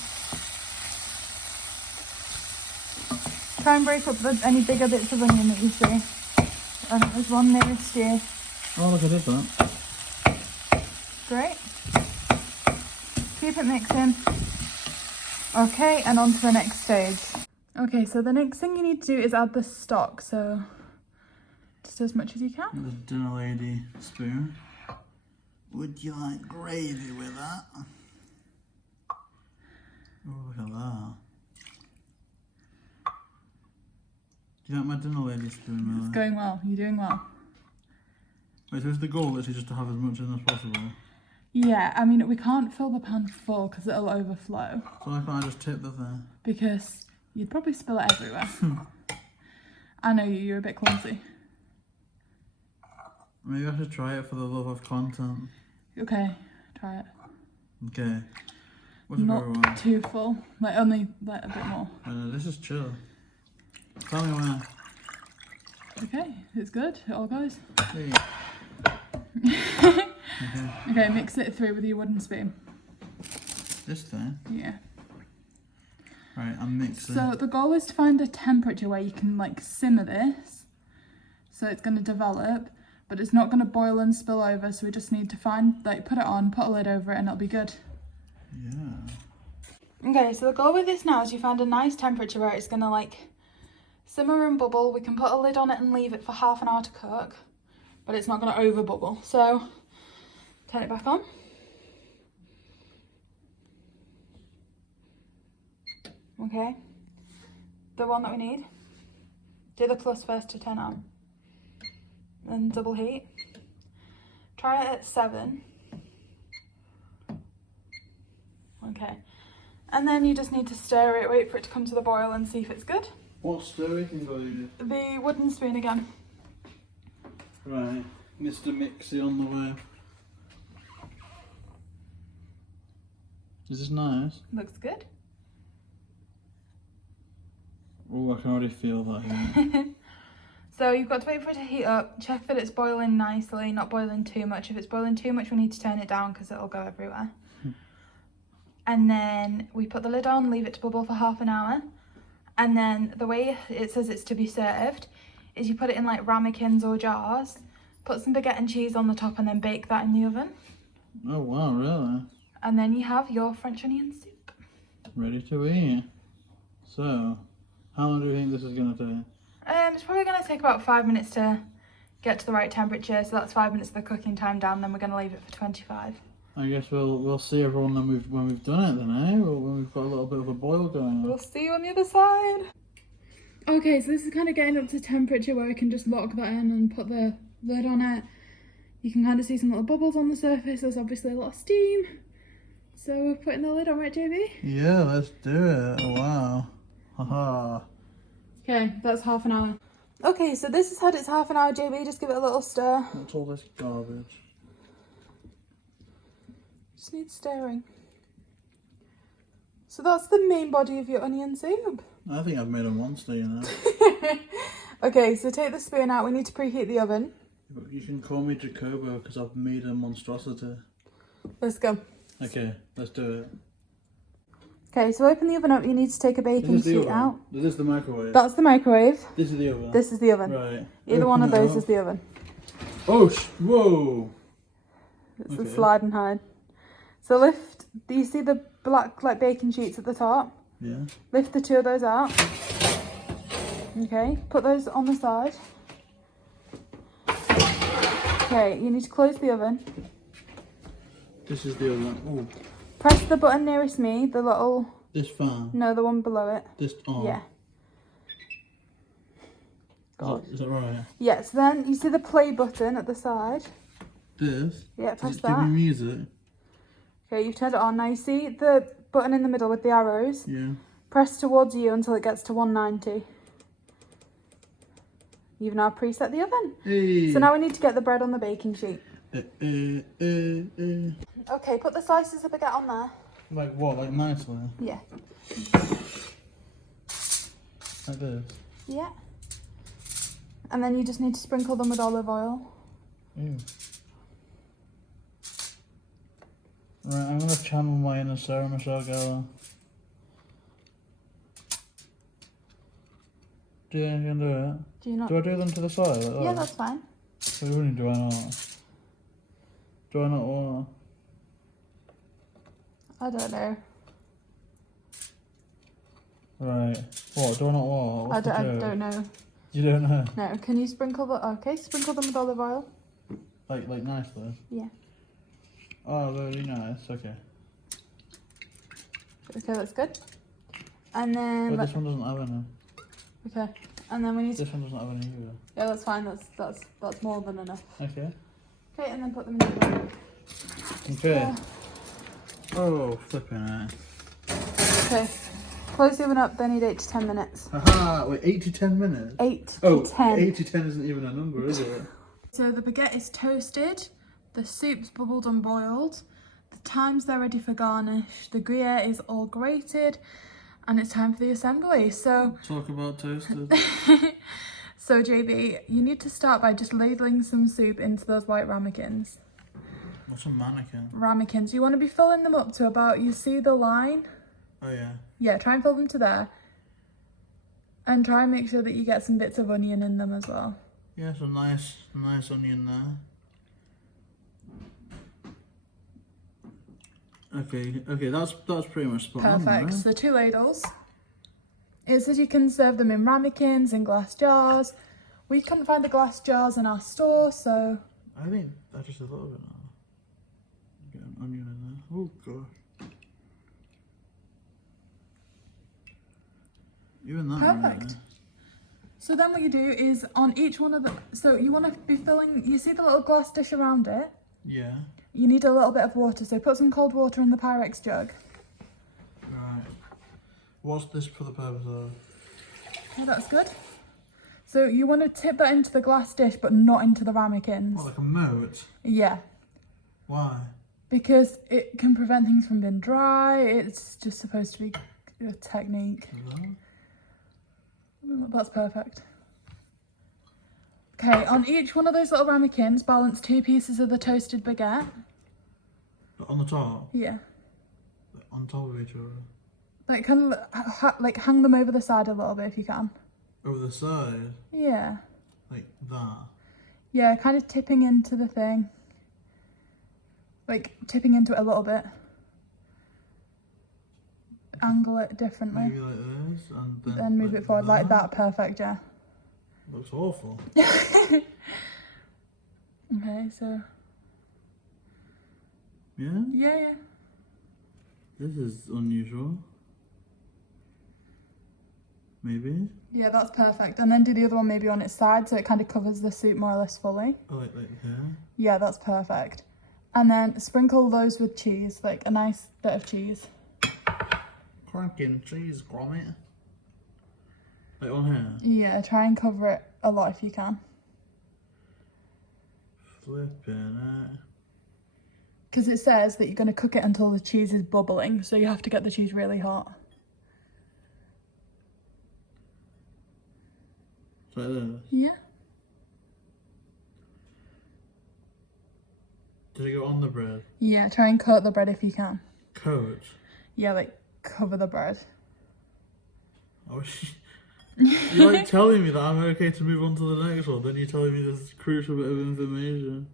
Try and break up any bigger bits of onion that you see. I think there's one nearest you. Oh, look, I did that. Great. Keep it mixing. Okay, and on to the next stage. Okay, so the next thing you need to do is add the stock. So just as much as you can. The dinner lady spoon. Would you like gravy with that? Oh, look at that. Do you like my dinner lady spoon, Milly? It's going well. You're doing well. Wait, so is the goal literally just to have as much in as possible? Yeah, I mean, we can't fill the pan full because it'll overflow. So why can't I just tip the thing? Because you'd probably spill it everywhere. I know you're a bit clumsy. Maybe I should try it for the love of content. Okay, try it. Okay. What's the very Not one? too full, like only like a bit more. This is chill. Tell me when. Okay, it's good. It all goes. Hey. Okay. Okay, mix it through with your wooden spoon. This thing? Yeah. Right, I'm mixing. So the goal is to find a temperature where you can like simmer this. So it's going to develop, but it's not going to boil and spill over. So we just need to find, like, put it on, put a lid over it, and it'll be good. Yeah. Okay, so the goal with this now is you find a nice temperature where it's going to like simmer and bubble. We can put a lid on it and leave it for half an hour to cook, but it's not going to over bubble. So turn it back on. Okay, the one that we need. Do the plus first to turn on. Then double heat. Try it at 7. Okay. And then you just need to stir it, wait for it to come to the boil and see if it's good. What stirring can go you? The wooden spoon again. Right, Mr. Mixie on the way. Is this nice? Looks good. Oh, I can already feel that here. So you've got to wait for it to heat up, check that it's boiling nicely, not boiling too much. If it's boiling too much, we need to turn it down because it'll go everywhere. And then we put the lid on, leave it to bubble for half an hour. And then the way it says it's to be served is you put it in like ramekins or jars, put some baguette and cheese on the top, and then bake that in the oven. Oh wow, really? And then you have your French onion soup. Ready to eat. So, how long do you think this is going to take? It's probably going to take about 5 minutes to get to the right temperature. So that's 5 minutes of the cooking time down. Then we're going to leave it for 25. I guess we'll see everyone when we've done it then, eh? When we've got a little bit of a boil going on. We'll see you on the other side. Okay, so this is kind of getting up to temperature where I can just lock that in and put the lid on it. You can kind of see some little bubbles on the surface. There's obviously a lot of steam. So we're putting the lid on, right, JayBee? Yeah, let's do it. Oh, wow. Haha. Okay, that's half an hour. Okay, so this has had its half an hour, JayBee. Just give it a little stir. What's all this garbage? Just needs stirring. So that's the main body of your onion soup. I think I've made a monster, you know. Okay, so take the spoon out. We need to preheat the oven. You can call me Jacobo because I've made a monstrosity. Let's go. Okay, let's do it. Okay, so open the oven up. You need to take a baking sheet out. Is this the microwave? That's the microwave. This is the oven? This is the oven. Right. Either one of those is the oven. Oh, whoa! It's a slide and hide. So lift, do you see the black like baking sheets at the top? Yeah. Lift the two of those out. Okay, put those on the side. Okay, you need to close the oven. This is the oven. Oh. Press the button nearest me, the little... This fan? No, the one below it. This on? Yeah. God. Is that right? Yeah, so then you see the play button at the side. This? Yeah, press Does it that. give me music? Okay, you've turned it on. Now you see the button in the middle with the arrows? Yeah. Press towards you until it gets to 190. You've now preset the oven. Hey. So now we need to get the bread on the baking sheet. Okay, put the slices of baguette on there. Like what? Like nicely? Yeah. Like this? Yeah. And then you just need to sprinkle them with olive oil. Ew. Right, I'm going to channel my inner Sarah Michelle Gellar. Do you think you can do it? Do you not? Do I do them to the side? Like Yeah, that? that's fine. So really, do I not? Do I not want? I don't know. Right. What? Do I not want? I don't know. You don't know? No, can you sprinkle the... Okay, sprinkle them with olive oil. Like nicely? Yeah. Oh, really nice. Okay. Okay, that's good. And then... But this one doesn't have any. Okay. And then we need to... This one doesn't have any either. Yeah, that's fine. That's more than enough. Okay. Okay, and then put them in the oven. Okay. Oh, flipping it. Okay. Close the oven up, they need 8 to 10 minutes. Aha! Wait, 8 to 10 minutes? 8 Oh, to 10. 8 to 10 isn't even a number, is it? So the baguette is toasted, the soup's bubbled and boiled, the thyme's there ready for garnish, the Gruyere is all grated, and it's time for the assembly. So Talk about toasted. So JayBee, you need to start by just ladling some soup into those white ramekins. What's a mannequin? Ramekins, you want to be filling them up to about, you see the line? Oh yeah. Yeah, try and fill them to there. And try and make sure that you get some bits of onion in them as well. Yeah, some nice onion there. Okay, that's pretty much spot on. Perfect. Right? So 2 ladles. It says you can serve them in ramekins and glass jars. We couldn't find the glass jars in our store, so... I think that's just a little bit now. Get an onion in there. Oh gosh. Even that. Perfect. Right. So then what you do is on each one of the... So you want to be filling... You see the little glass dish around it? Yeah. You need a little bit of water, so put some cold water in the Pyrex jug. Right. What's this for the purpose of? Oh, that's good. So you want to tip that into the glass dish, but not into the ramekins. What, like a moat? Yeah. Why? Because it can prevent things from being dry. It's just supposed to be a technique. That's perfect. Okay, on each one of those little ramekins, balance 2 pieces of the toasted baguette. On the top? Yeah. On top of each other? Like, kind of, like hang them over the side a little bit if you can. Over the side? Yeah. Like that? Yeah, kind of tipping into the thing. Like, tipping into it a little bit. Angle it differently. Maybe like this, and then move like it forward that. like that. Perfect, yeah. Looks awful. Okay, so... Yeah? Yeah. This is unusual. Maybe. Yeah, that's perfect. And then do the other one maybe on its side so it kind of covers the soup more or less fully. Oh, like here? Yeah, that's perfect. And then sprinkle those with cheese, like a nice bit of cheese. Cracking cheese, grommet. Like on here? Yeah, try and cover it a lot if you can. Flipping it. Because it says that you're going to cook it until the cheese is bubbling, so you have to get the cheese really hot. Like this? Yeah. Did it go on the bread? Yeah, try and coat the bread if you can. Coat? Yeah, like cover the bread. Oh, you're like telling me that I'm okay to move on to the next one, then you're telling me this crucial bit of information.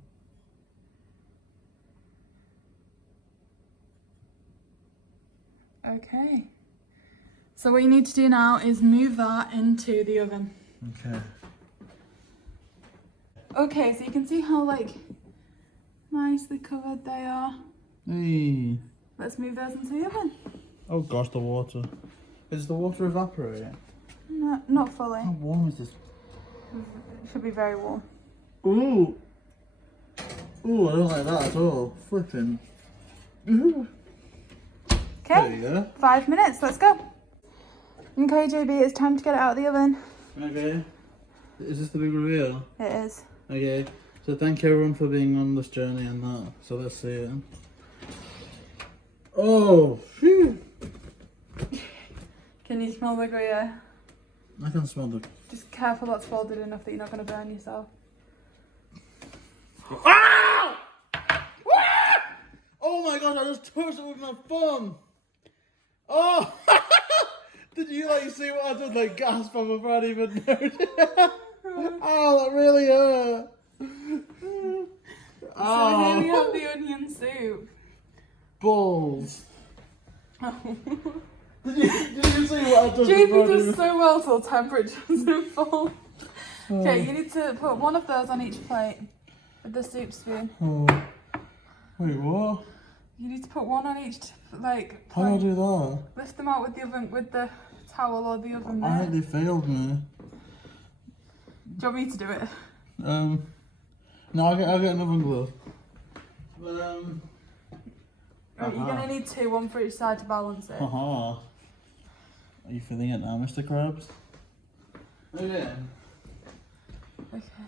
Okay. So what you need to do now is move that into the oven. Okay. Okay, so you can see how like nicely covered they are. Hey. Let's move those into the oven. Oh gosh, the water. Is the water evaporating? No, not fully. How warm is this? It should be very warm. Ooh. Ooh, I don't like that at all. Flipping. Ooh. There Okay, you go. 5 minutes, let's go. Okay, JayBee, it's time to get it out of the oven. Okay. Is this the big reveal? It is. Okay. So thank you everyone for being on this journey and that. So let's see it. Oh, phew. Can you smell the Gruyere? I can smell the... Just careful that's folded enough that you're not going to burn yourself. Ah! Oh my gosh, I just touched it with my thumb. Oh! Did you like see what I did? Like gasp on before I even noticed. Oh, that really hurt. So here we have the onion soup. Balls. Oh. Did you see what I did? JayBee does so well till temperatures fall. Okay, you need to put one of those on each plate with the soup spoon. Oh. Wait, what? You need to put one on each, like, How do I plate. do that? Lift them out with the oven, with the towel or the oven I mitt. think they failed me. Do you want me to do it? No, I'll get another glove. But, Right, you're gonna need two, one for each side to balance it. Haha. Are you feeling it now, Mr. Krabs? Okay. Okay.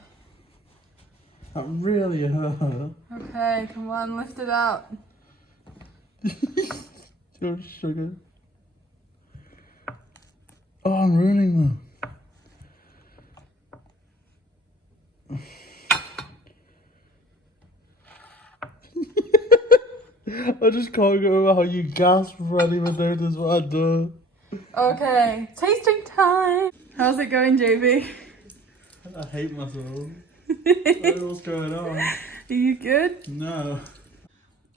That really hurt. Okay, come on, lift it out. Your sugar. Oh, I'm ruining them. I just can't get over how you gasped before I even noticed what I'd done. Okay, tasting time. How's it going, JayBee? I hate myself. I don't know what's going on. Are you good? No.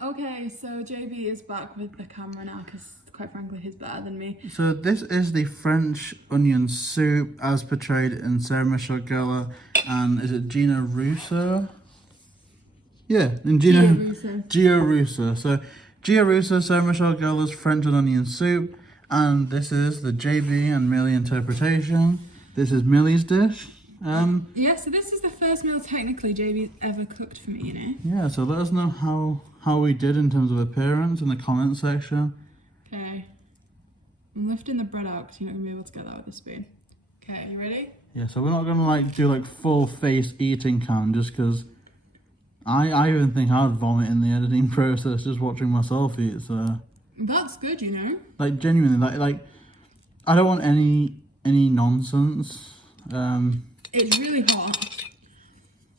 Okay, so JayBee is back with the camera now because, quite frankly, he's better than me. So this is the French onion soup as portrayed in Sarah Michelle Gellar and is it Gia Russo? Yeah, in Gia Russo. So Gia Russo, Sarah Michelle Gellar's French and onion soup, and this is the JayBee and Milly interpretation. This is Milly's dish. Yeah, so this is the first meal technically JayBee's ever cooked for me, you know? Yeah, so let us know how we did in terms of appearance in the comment section. Okay. I'm lifting the bread out because you're not going to be able to get that with a spoon. Okay, you ready? Yeah, so we're not going to like do like full face eating cam just because I even think I'd vomit in the editing process just watching myself eat, so... That's good, you know? Like, genuinely, like I don't want any nonsense. It's really hot,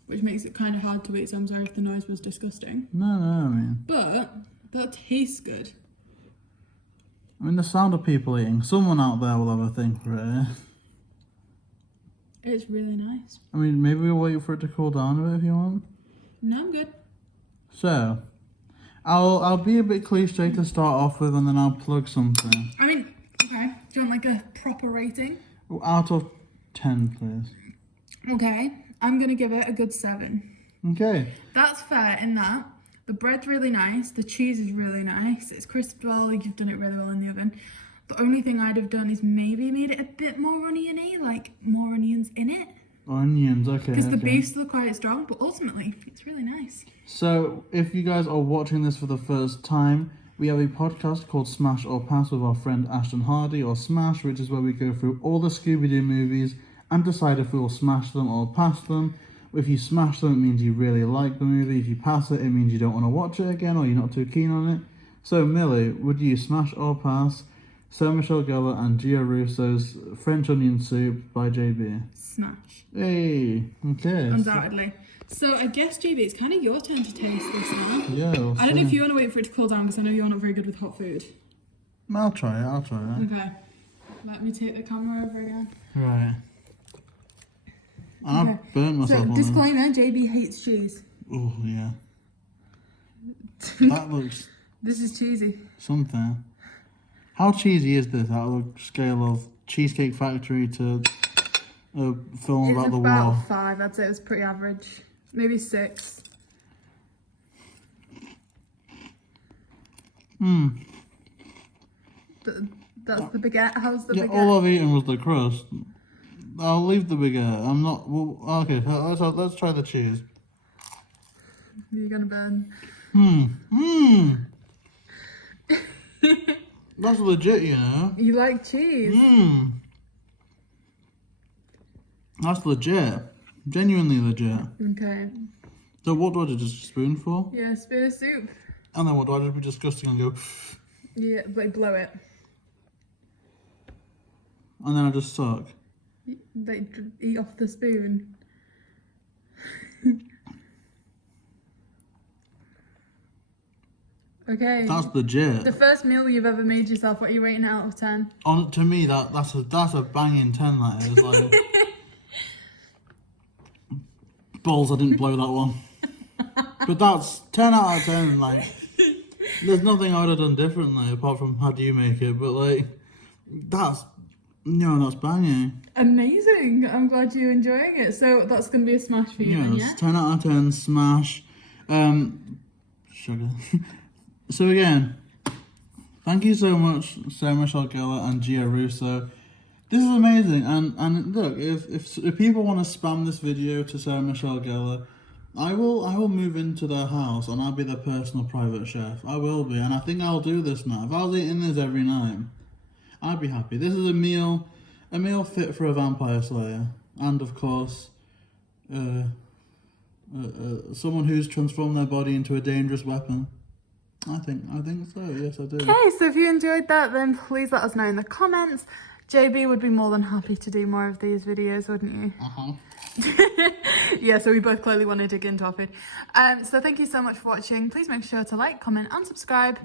which makes it kind of hard to eat, so I'm sorry if the noise was disgusting. No, I mean... But that tastes good. I mean, the sound of people eating, someone out there will have a thing for it. It's really nice. I mean, maybe we'll wait for it to cool down a bit if you want. No, I'm good. So, I'll be a bit cliche to start off with, and then I'll plug something. I mean, okay. Do you want like a proper rating? Out of 10, please. Okay, I'm going to give it a good 7. Okay. That's fair in that the bread's really nice, the cheese is really nice, it's crisped well, you've done it really well in the oven. The only thing I'd have done is maybe made it a bit more oniony, like more onions in it. Onions, okay. Because the beef's still quite strong, but ultimately, it's really nice. So, if you guys are watching this for the first time, we have a podcast called Smash or Pass with our friend Ashton Hardy, or Smash, which is where we go through all the Scooby Doo movies and decide if we will smash them or pass them. If you smash them, it means you really like the movie. If you pass it, it means you don't want to watch it again or you're not too keen on it. So, Millie, would you smash or pass Sarah Michelle Gellar and Gia Russo's French Onion Soup by JayBee? Smash. Hey, okay. Undoubtedly. So I guess, JayBee, it's kind of your turn to taste this now. Yeah. I don't know if you want to wait for it to cool down, because I know you're not very good with hot food. I'll try it. Okay. Let me take the camera over again. Right. I've burnt myself So, on disclaimer, JayBee hates cheese. Oh, yeah. That looks This is cheesy. something. How cheesy is this out of the scale of Cheesecake Factory to a film about the war? It's about 5, I'd say it was pretty average. Maybe 6. That's the baguette. How's the baguette? All I've eaten was the crust. I'll leave the baguette. I'm not... Well, okay, let's try the cheese. You're gonna burn. That's legit, you know. You like cheese? That's legit. Genuinely legit. Okay. So what do I do? Just a spoonful? Yeah, spoon of soup. And then what do I just be disgusting and go... Yeah, like blow it. And then I just suck. Like eat off the spoon. Okay. That's legit. The first meal you've ever made yourself, what are you rating out of 10? To me, that's a banging 10. That is like balls. I didn't blow that one, but that's 10 out of 10. Like, there's nothing I would have done differently apart from how do you make it. But like, that's banging. Amazing. I'm glad you're enjoying it. So that's gonna be a smash for you, then, yeah? Yes, 10 out of 10. Smash. Sugar. So again, thank you so much, Sarah Michelle Gellar and Gia Russo. This is amazing, and look, if people want to spam this video to Sarah Michelle Gellar, I will move into their house and I'll be their personal private chef. I will be, and I think I'll do this now. If I was eating this every night, I'd be happy. This is a meal fit for a vampire slayer, and of course, someone who's transformed their body into a dangerous weapon. I think so. Yes, I do. Okay, so if you enjoyed that, then please let us know in the comments. JayBee would be more than happy to do more of these videos, wouldn't you? Yeah, so we both clearly want to dig into our food. So thank you so much for watching. Please make sure to like, comment and subscribe.